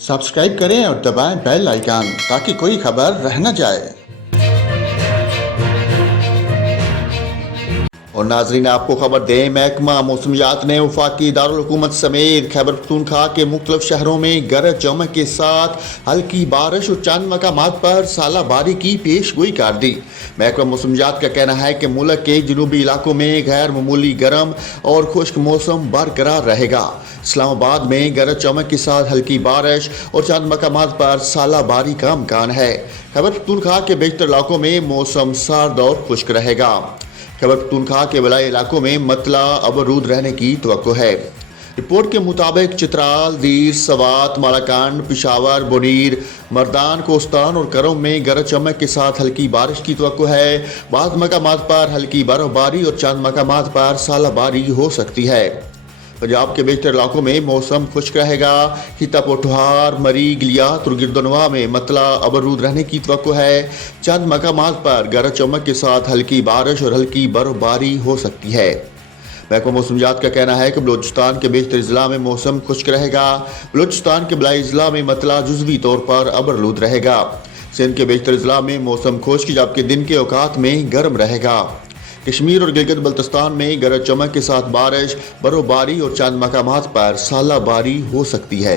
Subscribe करें और दबाएं बेल आइकन ताकि कोई खबर रह न जाए। और नाजरीन, आपको खबर दें, महकमा मौसमियात ने वफाकी दारुल हुकूमत समेत खैबर पख्तूनख्वा के मुख्तलिफ शहरों में गरज चमक के साथ हल्की बारिश और चंद मकामात पर सालाबारी की पेशगोई कर दी। महकमा मौसमियात का कहना है कि मुल्क के जनूबी इलाकों में गैर मामूली गर्म और खुश्क मौसम बरकरार रहेगा। इस्लामाबाद में गरज चमक के साथ हल्की बारिश और चंद मकामात पर सालाबारी का इम्कान है। खैबर पख्तूनख्वा के बेशतर इलाकों में मौसम सर्द और खुश्क रहेगा। खैबर पख्तूनख्वा के बलाई इलाकों में मतला अबरूद रहने की तवक्को है। रिपोर्ट के मुताबिक चित्राल, दीर, सवात, मालाकांड, पिशावर, बोनीर, मर्दान, कोस्तान और करम में गरज चमक के साथ हल्की बारिश की तवक्को है। बाज़ मकामात पर हल्की बर्फबारी और चंद मकामात पर सालाबारी हो सकती है। पंजाब के बेशतर इलाकों में मौसम खुश्क रहेगा। खिता पोठहार, मरी, गिलियात और गिरदनवा में मतला अबरूद रहने की तवक्को है। चंद मकामात पर गरज चमक के साथ हल्की बारिश और हल्की बर्फबारी हो सकती है। महकमा मौसमियात का कहना है कि बलूचिस्तान के बेशतर अजला में मौसम खुश्क रहेगा। बलूचिस्तान के बलाई अजला में मतला जुज़वी तौर पर अबरलूद रहेगा। सिंध के बेशतर अजला में मौसम खुश्क जबकि दिन के औकात में गर्म रहेगा। कश्मीर और गिलगित बल्तिस्तान में गरज चमक के साथ बारिश, बर्फबारी और चंद मकामात पर सालाबारी हो सकती है।